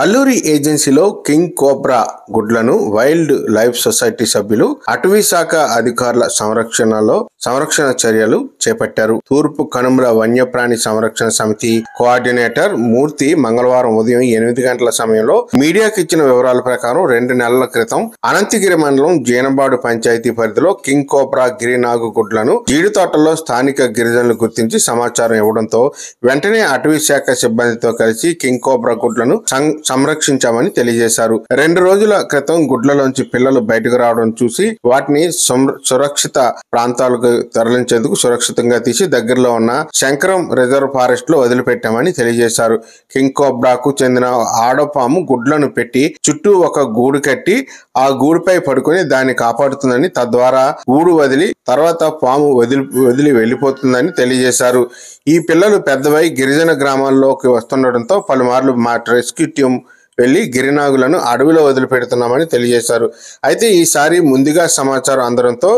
అల్లూరి ఏజెన్సీలో king cobra గుడ్లను wild life society సభ్యులు అటవీ శాఖ అధికారుల సంరక్షణ చర్యలు చేపట్టారు. తూర్పు కనుమల వన్యప్రాణి సంరక్షణ సమితి కోఆర్డినేటర్ మూర్తి మంగళవారం ఉదయం 8 గంటల సమయంలో మీడియాకి ఇచ్చిన వివరాల ప్రకారం 2 నెలల క్రితం అనంతగిరి మండలం జీనబాడు పంచాయతీ పరిధిలో కింగ్ కోబ్రా గిరినాగు గుడ్లను జీడి తోటల్లో స్థానిక గిరిజనులు గుర్తించి సమాచారం ఇవ్వడంతో వెంటనే అటవీ శాఖ సిబ్బందితో కలిసి కింగ్ కోబ్రా గుడ్లను సంరక్షించామని తెలియజేశారు. 2 రోజుల క్రితం గుడ్లలోంచి పిల్లలు బయటకు రావడం చూసి వాటిని సురక్షిత ప్రాంతాలకు తరలించేందుకు సురక్షితంగా తీసి దగ్గరలో ఉన్న శంకరం రిజర్వ్ ఫారెస్ట్ లో వదిలిపెట్టామని తెలియజేశారు. కింగ్ కోబ్రాకు చెందిన ఆడపాము గుడ్లను పెట్టి చుట్టూ ఒక గూడు కట్టి ఆ గూడుపై పడుకుని దాన్ని కాపాడుతుందని, తద్వారా గూడు వదిలి తర్వాత పాము వదిలి వెళ్లిపోతుందని తెలియజేశారు. ఈ పిల్లలు పెద్దవై గిరిజన గ్రామాల్లోకి వస్తుండటంతో పలుమార్లు మా రెస్క్యూ టీం వెళ్లి గిరినాగులను అడవిలో వదిలిపెడుతున్నామని తెలియజేశారు. అయితే ఈసారి ముందుగా సమాచారం అందడంతో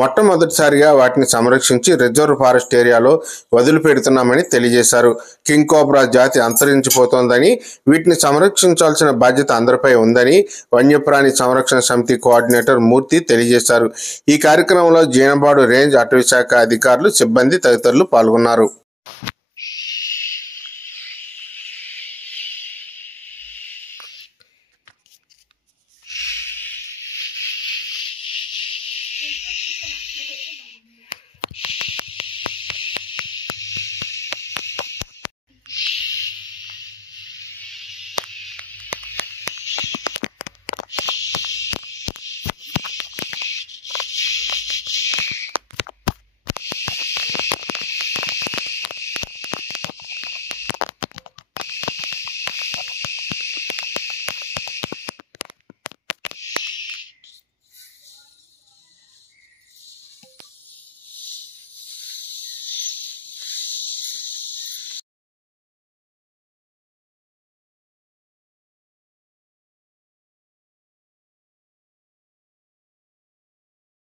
మొట్టమొదటిసారిగా వాటిని సంరక్షించి రిజర్వ్ ఫారెస్ట్ ఏరియాలో వదిలిపెడుతున్నామని తెలియజేశారు. కింగ్ కోబ్రా జాతి అంతరించిపోతోందని, వీటిని సంరక్షించాల్సిన బాధ్యత అందరిపై ఉందని వన్యప్రాణి సంరక్షణ సమితి కోఆర్డినేటర్ మూర్తి తెలియజేశారు. ఈ కార్యక్రమంలో జీనబాడు రేంజ్ అటవీ శాఖ అధికారులు, సిబ్బంది తదితరులు పాల్గొన్నారు.